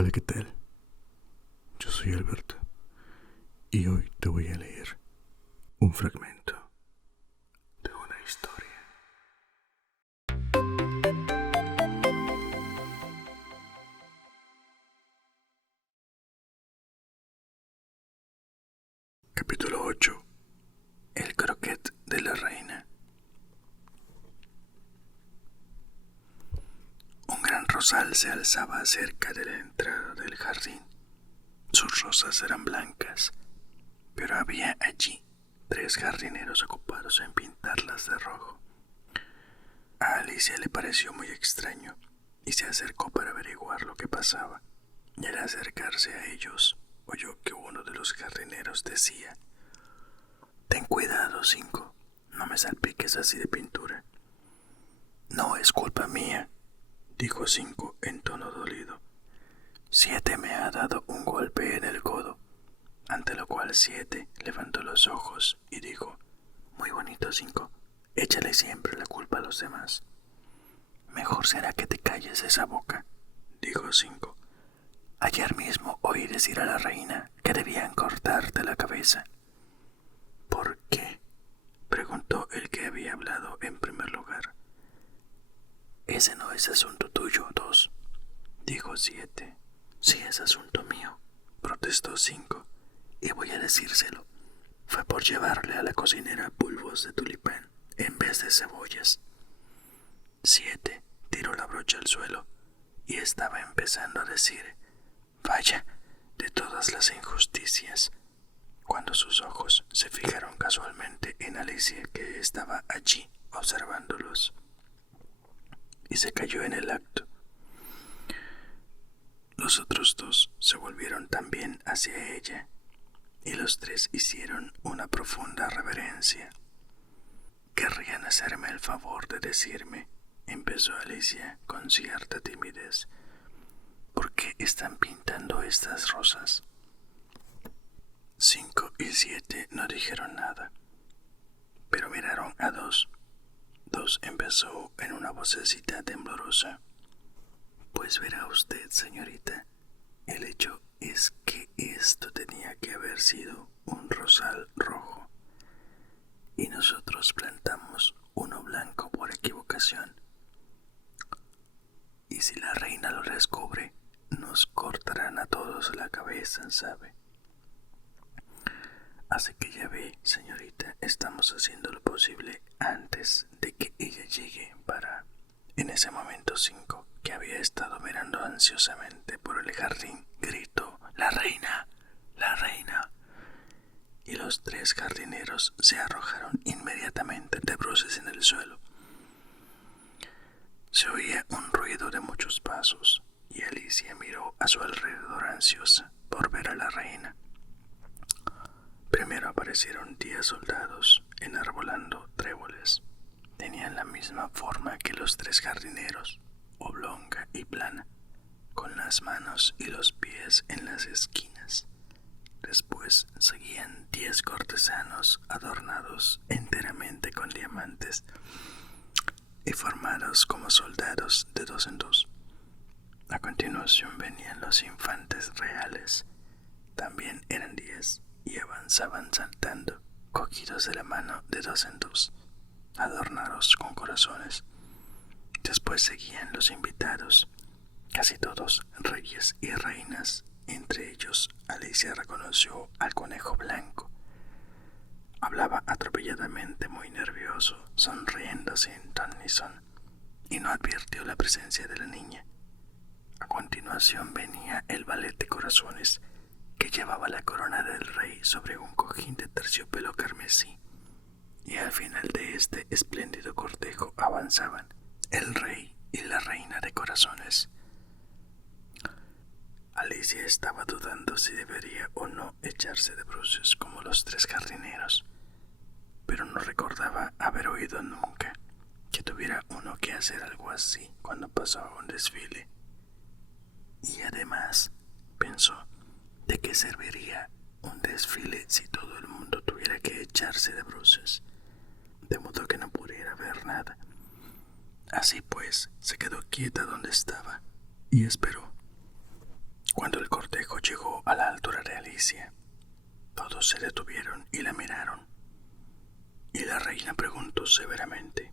Hola, ¿qué tal? Yo soy Alberto y hoy te voy a leer un fragmento de una historia. Capítulo 8. El croquet de la reina. Un gran rosal se alzaba cerca de la entrada del jardín. Sus rosas eran blancas, pero había allí 3 jardineros ocupados en pintarlas de rojo. A Alicia le pareció muy extraño y se acercó para averiguar lo que pasaba. Y al acercarse a ellos, oyó que uno de los jardineros decía: «Ten cuidado, Cinco, no me salpiques así de pintura». «No es culpa mía», dijo Cinco en tono dolido. «Siete me ha dado un golpe en el codo». Ante lo cual Siete levantó los ojos y dijo: «Muy bonito, Cinco, échale siempre la culpa a los demás». «Mejor será que te calles esa boca», dijo Cinco. «Ayer mismo oí decir a la reina que debían cortarte la cabeza». «¿Por qué?», preguntó el que había hablado en primer lugar. «Ese no es asunto tuyo, Dos», dijo Siete. «Sí es asunto mío», protestó Cinco, «y voy a decírselo. Fue por llevarle a la cocinera bulbos de tulipán en vez de cebollas». Siete tiró la brocha al suelo y estaba empezando a decir: «Vaya, de todas las injusticias», cuando sus ojos se fijaron casualmente en Alicia, que estaba allí observándolos, y se cayó en el acto. Los otros dos se volvieron también hacia ella, y los 3 hicieron una profunda reverencia. «¿Querrían hacerme el favor de decirme», empezó Alicia con cierta timidez, «por qué están pintando estas rosas?» 5 y 7 no dijeron nada, pero miraron a Dos. Dos empezó en una vocecita temblorosa: «Pues verá usted, señorita, el hecho es que esto tenía que haber sido un rosal rojo, y nosotros plantamos uno blanco por equivocación. Y si la reina lo descubre, nos cortarán a todos la cabeza, ¿sabe? Así que ya ve, señorita, estamos haciendo lo posible antes de que ella llegue para...». En ese momento Cinco, que había estado mirando ansiosamente por el jardín, gritó: «¡La reina! ¡La reina!». Y los 3 jardineros se arrojaron inmediatamente de bruces en el suelo. Se oía un ruido de muchos pasos, y Alicia miró a su alrededor ansiosa por ver a la reina. Primero aparecieron 10 soldados enarbolando tréboles. Tenían la misma forma que los 3 jardineros, oblonga y plana, con las manos y los pies en las esquinas. Después seguían 10 cortesanos adornados enteramente con diamantes y formados como soldados de 2 en 2. A continuación venían los infantes reales. También eran 10 y avanzaban saltando, cogidos de la mano de 2 en 2, adornados con corazones. Después seguían los invitados, casi todos reyes y reinas. Entre ellos Alicia reconoció al conejo blanco. Hablaba atropelladamente, muy nervioso, sonriendo sin ton ni son, y no advirtió la presencia de la niña. A continuación venía el valet de corazones, que llevaba la corona del rey sobre un cojín de terciopelo carmesí, y al final de este espléndido cortejo avanzaban el rey y la reina de corazones. Alicia estaba dudando si debería o no echarse de bruces como los 3 jardineros, pero no recordaba haber oído nunca que tuviera uno que hacer algo así cuando pasaba un desfile. Y además, pensó, ¿de qué serviría un desfile si todo el mundo tuviera que echarse de bruces, de modo que no pudiera ver nada? Así pues, se quedó quieta donde estaba y esperó. Cuando el cortejo llegó a la altura de Alicia, todos se detuvieron y la miraron. Y la reina preguntó severamente: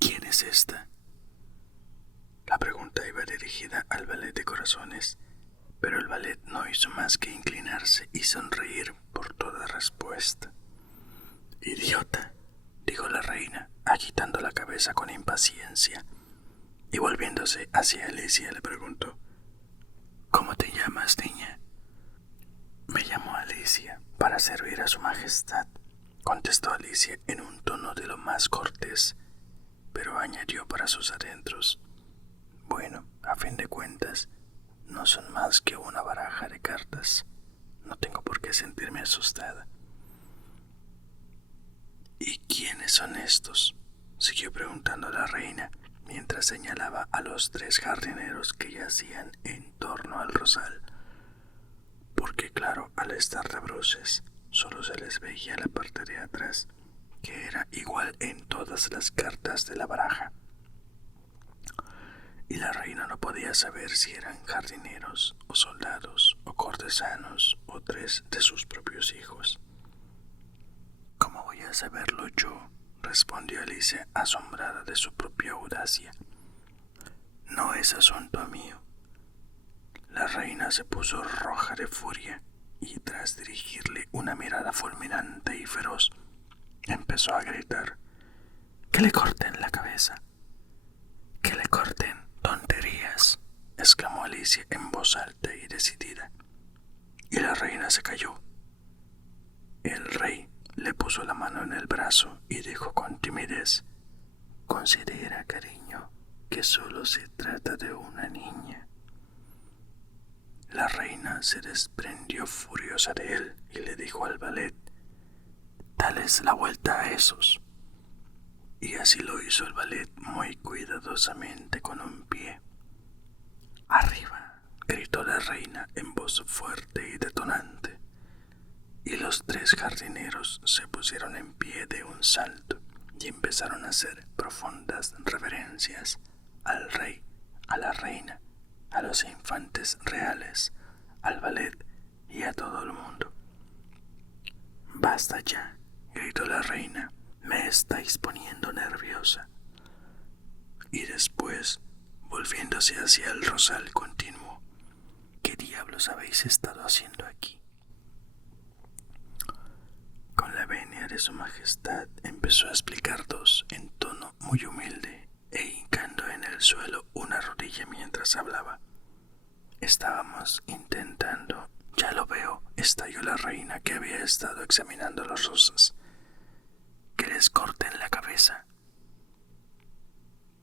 ¿Quién es esta? La pregunta iba dirigida al valet de corazones, pero el valet no hizo más que inclinarse y sonreír por toda respuesta. «Idiota», dijo la reina, agitando la cabeza con impaciencia, y volviéndose hacia Alicia le preguntó: «¿Cómo te llamas, niña?» «Me llamo Alicia, para servir a su majestad», contestó Alicia en un tono de lo más cortés, pero añadió para sus adentros: «Bueno, a fin de cuentas, no son más que una baraja de cartas. No tengo por qué sentirme asustada». «¿Y quiénes son estos?», siguió preguntando la reina, mientras señalaba a los 3 jardineros que yacían en torno al rosal, porque claro, al estar de bruces, solo se les veía la parte de atrás, que era igual en todas las cartas de la baraja, y la reina no podía saber si eran jardineros o soldados o cortesanos o 3 de sus propios hijos. «¿Cómo voy a saberlo yo?», respondió Alicia, asombrada de su propia audacia. «No es asunto mío». La reina se puso roja de furia y, tras dirigirle una mirada fulminante y feroz, empezó a gritar: «¡Que le corten la cabeza! ¡Que le corten! ¡Tonterías!», exclamó Alicia en voz alta y decidida. Y la reina se calló. El rey le puso la mano en el brazo y dijo con timidez: «Considera, cariño, que solo se trata de una niña». La reina se desprendió furiosa de él y le dijo al valet: «Dales la vuelta a esos». Y así lo hizo el valet muy cuidadosamente con un pie. «Arriba», gritó la reina en voz fuerte y detonante, y los 3 jardineros se pusieron en pie de un salto y empezaron a hacer profundas reverencias al rey, a la reina, a los infantes reales, al valet y a todo el mundo. «Basta ya», gritó la reina, «me estáis poniendo nerviosa». Y después, volviéndose hacia el rosal, continuó: «¿Qué diablos habéis estado haciendo aquí?». Con la venia de su majestad empezó a explicar Dos en tono muy humilde e hincando en el suelo una rodilla mientras hablaba. «Estábamos intentando, ya lo veo», estalló la reina, que había estado examinando las rosas, «que les corten la cabeza».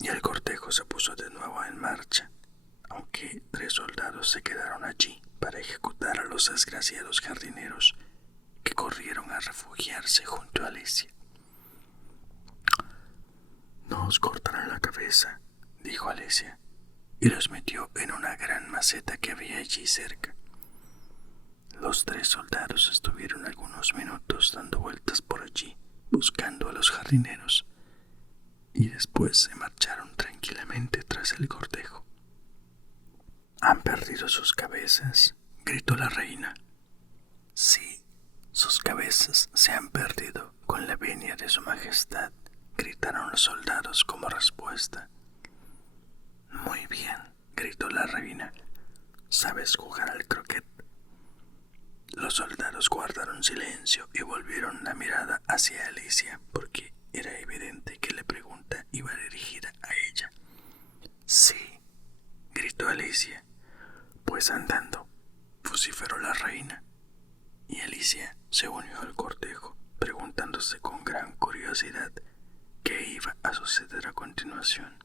Y el cortejo se puso de nuevo en marcha, aunque 3 soldados se quedaron allí para ejecutar a los desgraciados jardineros, que corrieron a refugiarse junto a Alicia. «No os cortarán la cabeza», dijo Alicia, y los metió en una gran maceta que había allí cerca. Los 3 soldados estuvieron algunos minutos dando vueltas por allí, buscando a los jardineros, y después se marcharon tranquilamente tras el cortejo. «¿Han perdido sus cabezas?», gritó la reina. «Sí, sus cabezas se han perdido con la venia de su majestad», gritaron los soldados como respuesta. «Muy bien», gritó la reina, «sabes jugar al croquet». Los soldados guardaron silencio y volvieron la mirada hacia Alicia, porque era evidente que la pregunta iba dirigida a ella. «Sí», gritó Alicia. «Pues andando», vociferó la reina, y Alicia se unió al cortejo, preguntándose con gran curiosidad qué iba a suceder a continuación.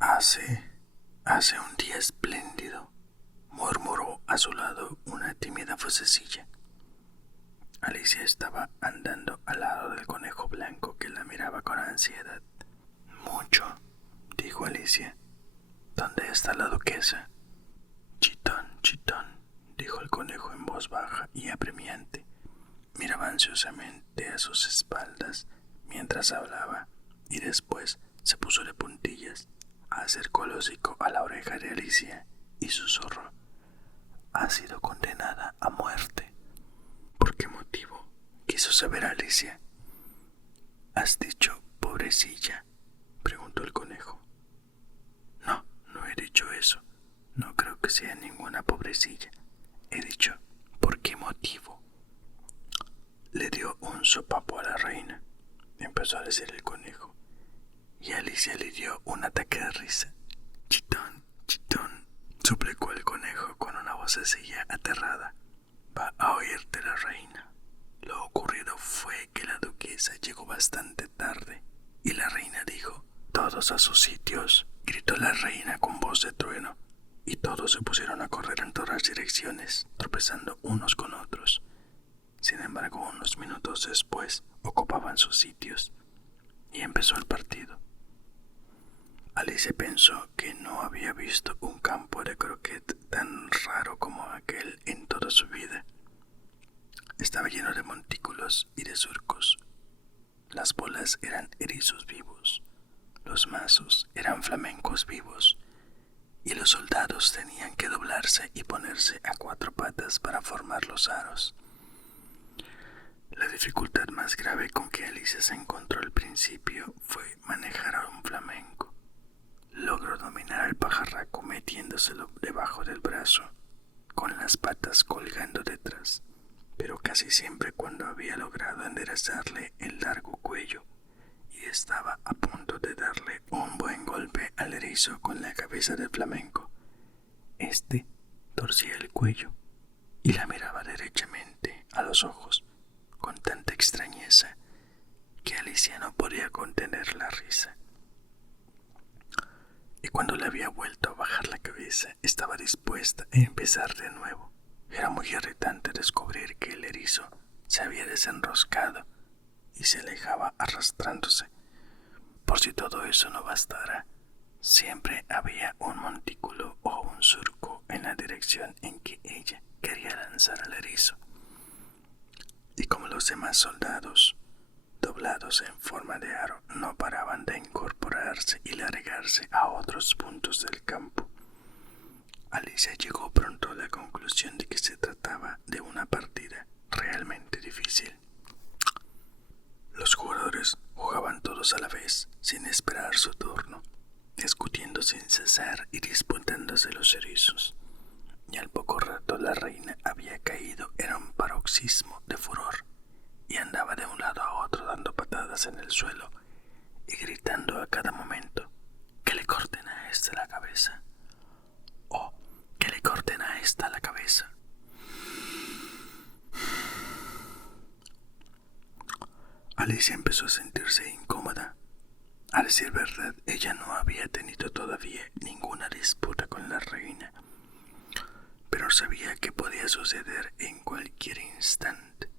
Hace un día espléndido», murmuró a su lado una tímida vocecilla. Alicia estaba andando al lado del conejo blanco, que la miraba con ansiedad. «Mucho», dijo Alicia. «¿Dónde está la duquesa?». «Chitón, chitón», dijo el conejo en voz baja y apremiante. Miraba ansiosamente a sus espaldas mientras hablaba y después se puso de puntillas acercó el hocico a la oreja de Alicia y susurró: «Ha sido condenada a muerte». ¿Por qué motivo?, quiso saber Alicia. «¿Has dicho pobrecilla?», preguntó el conejo. «No, no he dicho eso. No creo que sea ninguna pobrecilla. He dicho, ¿por qué motivo?». «Le dio un sopapo a la reina», empezó a decir el conejo, y Alicia le dio un ataque de risa. «Chitón, chitón», suplicó el conejo con una vocecilla aterrada, «va a oírte la reina». Lo ocurrido fue que la duquesa llegó bastante tarde y la reina dijo: «Todos a sus sitios», gritó la reina con voz de trueno, y todos se pusieron a correr en todas direcciones, tropezando unos con otros. Sin embargo, unos minutos después ocupaban sus sitios y empezó el partido. Alicia pensó que no había visto un campo de croquet tan raro como aquel en toda su vida. Estaba lleno de montículos y de surcos. Las bolas eran erizos vivos, los mazos eran flamencos vivos, y los soldados tenían que doblarse y ponerse a cuatro patas para formar los aros. La dificultad más grave con que Alicia se encontró al principio fue manejar a un flamenco. Logró dominar al pajarraco metiéndoselo debajo del brazo, con las patas colgando detrás, pero casi siempre cuando había logrado enderezarle el largo cuello y estaba a punto de darle un buen golpe al erizo con la cabeza del flamenco, este torcía el cuello y la miraba derechamente a los ojos con tanta extrañeza que Alicia no podía contener la risa. Y cuando le había vuelto a bajar la cabeza, estaba dispuesta a empezar de nuevo. Era muy irritante descubrir que el erizo se había desenroscado y se alejaba arrastrándose. Por si todo eso no bastara, siempre había un montículo o un surco en la dirección en que ella quería lanzar al erizo. Y como los demás soldados, doblados en forma de aro, no paraban de incorporarse y largarse a otros puntos del campo, Alicia llegó pronto a la conclusión de que se trataba de una partida realmente difícil. Los jugadores jugaban todos a la vez, sin esperar su turno, discutiendo sin cesar y disputándose los erizos. Y al poco rato la reina había caído en un paroxismo de furor y andaba de un lado a otro dando patadas en el suelo y gritando a cada momento: «¡Que le corten a esta la cabeza!» o «¡Que le corten a esta la cabeza!». Alicia empezó a sentirse incómoda. A decir verdad, ella no había tenido todavía ninguna disputa con la reina, pero sabía que podía suceder en cualquier instante.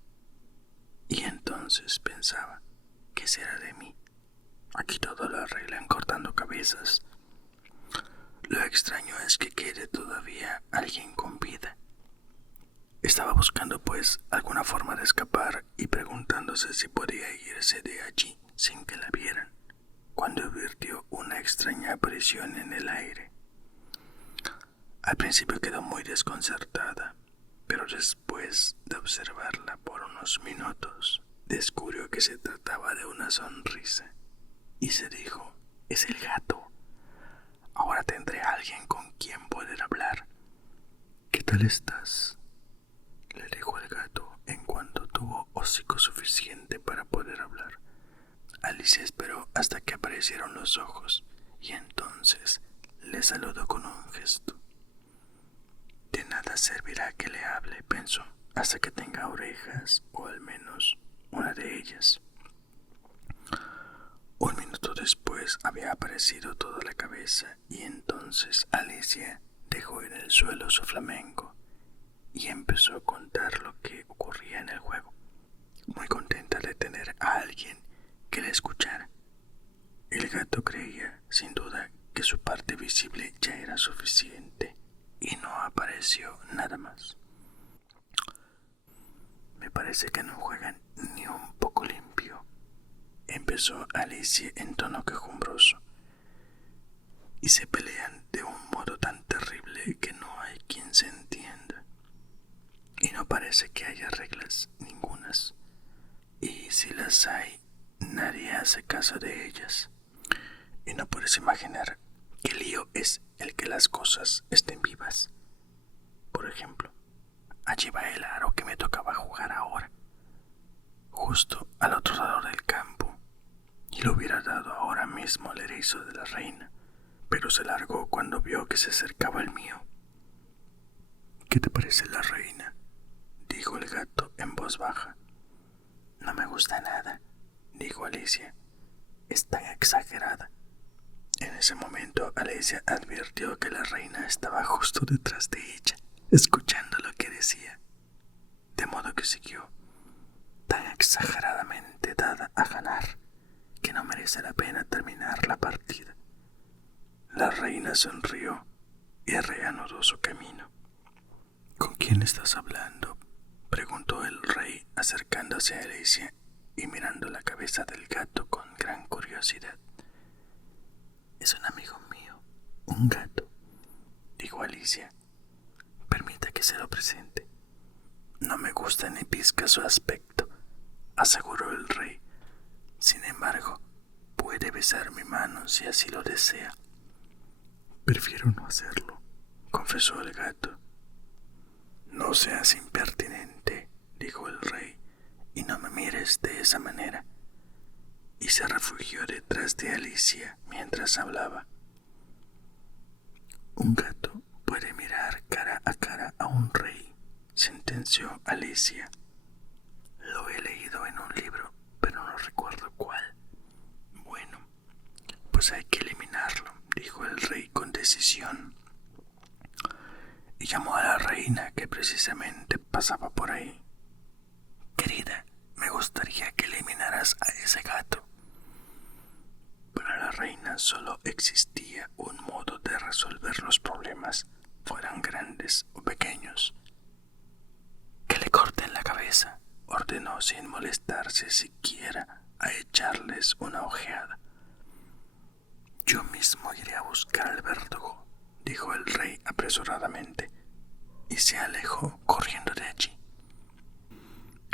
Y entonces pensaba: ¿qué será de mí? Aquí todo lo arreglan cortando cabezas. Lo extraño es que quede todavía alguien con vida. Estaba buscando pues alguna forma de escapar y preguntándose si podía irse de allí sin que la vieran, cuando advirtió una extraña aparición en el aire. Al principio quedó muy desconcertada, pero después de observarla por unos minutos, descubrió que se trataba de una sonrisa y se dijo: «Es el gato. Ahora tendré a alguien con quien poder hablar». «¿Qué tal estás?», le dijo el gato en cuanto tuvo hocico suficiente para poder hablar. Alicia esperó hasta que aparecieron los ojos y entonces le saludó con un gesto. «De nada servirá que le hable», pensó, «hasta que tenga orejas, o al menos una de ellas». Un minuto después había aparecido toda la cabeza y entonces Alicia dejó en el suelo su flamenco y empezó a contar lo que ocurría en el juego, muy contenta de tener a alguien que la escuchara. El gato creía, sin duda, que su parte visible ya era suficiente y no apareció nada más. «Me parece que no juegan ni un poco limpio», empezó Alicia en tono quejumbroso. y se pelean de un modo tan terrible que no hay quien se entienda. Y no parece que haya reglas ningunas. Y si las hay, nadie hace caso de ellas. Y no puedes imaginar qué lío es el que las cosas estén vivas. Por ejemplo, allí va el aro que me tocaba jugar ahora, justo al otro lado del campo, y lo hubiera dado ahora mismo al erizo de la reina, pero se largó cuando vio que se acercaba el mío. ¿Qué te parece la reina?, dijo el gato en voz baja. No me gusta nada, dijo Alicia. Es tan exagerada. En ese momento Alicia advirtió que la reina estaba justo detrás de ella, escuchando lo que decía. De modo que siguió, tan exageradamente dada a ganar, que no merece la pena terminar la partida. La reina sonrió y reanudó su camino. ¿Con quién estás hablando?, preguntó el rey, acercándose a Alicia y mirando la cabeza del gato con gran curiosidad. Es un amigo mío, un gato, dijo Alicia. Permita que se lo presente. No me gusta ni pizca su aspecto, aseguró el rey. Sin embargo, puede besar mi mano si así lo desea. Prefiero no hacerlo, confesó el gato. No seas impertinente, dijo el rey, y no me mires de esa manera. Y se refugió detrás de Alicia mientras hablaba. Un gato puede mirar cara a cara a un rey, sentenció Alicia. Lo he leído en un libro, pero no recuerdo cuál. Bueno, pues hay que eliminarlo, dijo el rey con decisión. Y llamó a la reina, que precisamente pasaba por ahí. Querida, me gustaría que eliminaras a ese gato. Para la reina solo existía un modo de resolver los problemas, fueran grandes o pequeños. Que le corten la cabeza, ordenó sin molestarse siquiera a echarles una ojeada. Yo mismo iré a buscar al verdugo, dijo el rey apresuradamente, y se alejó corriendo de allí.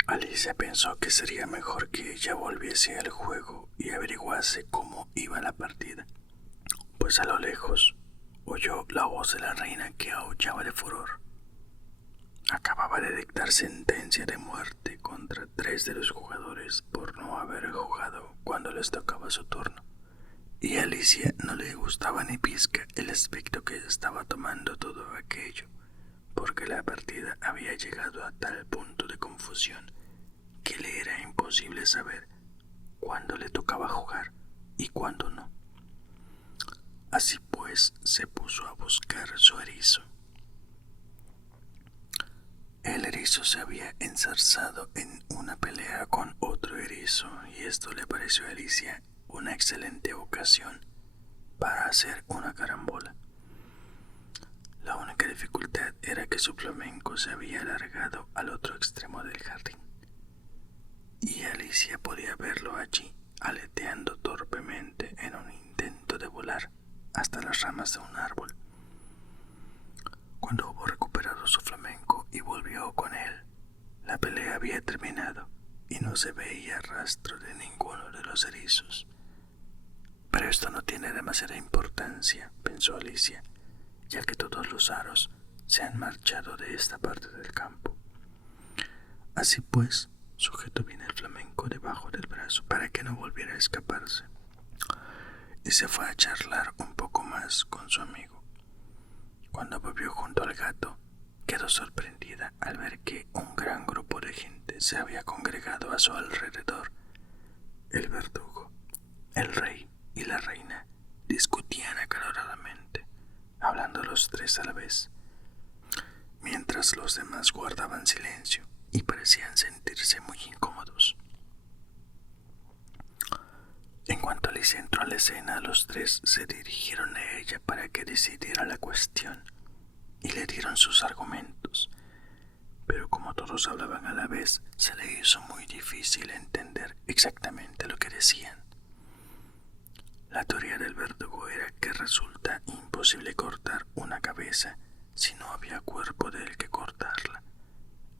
Alicia pensó que sería mejor que ella volviese al juego y averiguase cómo iba la partida, pues a lo lejos oyó la voz de la reina que aullaba de furor. Acababa de dictar sentencia de muerte contra 3 de los jugadores por no haber jugado cuando les tocaba su turno, y a Alicia no le gustaba ni pizca el aspecto que estaba tomando todo aquello, porque la partida había llegado a tal punto de confusión que le era imposible saber cuándo le tocaba jugar y cuándo no. Así pues, se puso a buscar su erizo. El erizo se había enzarzado en una pelea con otro erizo, y esto le pareció a Alicia una excelente ocasión para hacer una carambola. La única dificultad era que su flamenco se había alargado al otro extremo del jardín, y Alicia podía verlo allí, aleteando torpemente en un intento de volar hasta las ramas de un árbol. Cuando hubo recuperado su flamenco y volvió con él, la pelea había terminado y no se veía rastro de ninguno de los erizos. Pero esto no tiene demasiada importancia, pensó Alicia, ya que todos los aros se han marchado de esta parte del campo. Así pues, sujetó bien el flamenco debajo del brazo para que no volviera a escaparse, y se fue a charlar un poco más con su amigo. Cuando volvió junto al gato, quedó sorprendida al ver que un gran grupo de gente se había congregado a su alrededor. El verdugo, el rey y la reina discutían acaloradamente, hablando los 3 a la vez, mientras los demás guardaban silencio y parecían sentirse muy incómodos. En cuanto Alicia entró a la escena, los 3 se dirigieron a ella para que decidiera la cuestión y le dieron sus argumentos, pero como todos hablaban a la vez, se le hizo muy difícil entender exactamente lo que decían. La teoría del verdugo era que resulta cabeza si no había cuerpo del que cortarla.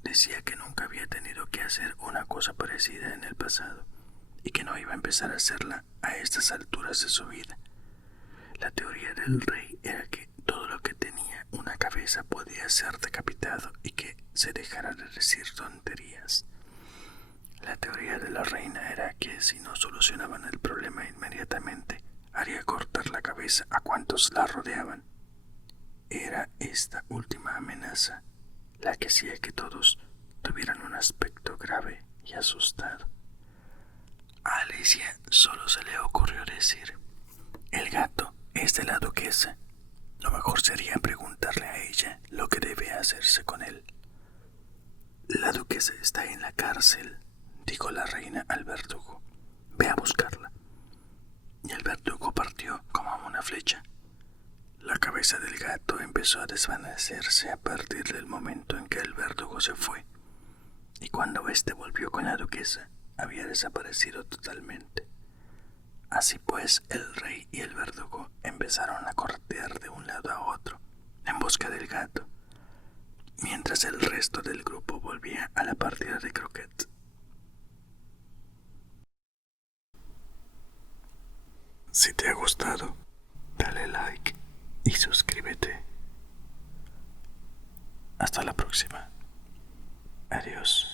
Decía que nunca había tenido que hacer una cosa parecida en el pasado y que no iba a empezar a hacerla a estas alturas de su vida. La teoría del rey era que todo lo que tenía una cabeza podía ser decapitado y que se dejara de decir tonterías. La teoría de la reina era que si no solucionaban el problema inmediatamente, haría cortar la cabeza a cuantos la rodeaban. Era esta última amenaza la que hacía que todos tuvieran un aspecto grave y asustado. A Alicia solo se le ocurrió decir: el gato es de la duquesa. Lo mejor sería preguntarle a ella lo que debe hacerse con él. La duquesa está en la cárcel, dijo la reina al verdugo. Ve a buscarla. Y el verdugo partió como una flecha. La cabeza del gato empezó a desvanecerse a partir del momento en que el verdugo se fue, y cuando éste volvió con la duquesa, había desaparecido totalmente. Así pues, el rey y el verdugo empezaron a corretear de un lado a otro, en busca del gato, mientras el resto del grupo volvía a la partida de croquet. Si te ha gustado, dale like y suscríbete. Hasta la próxima. Adiós.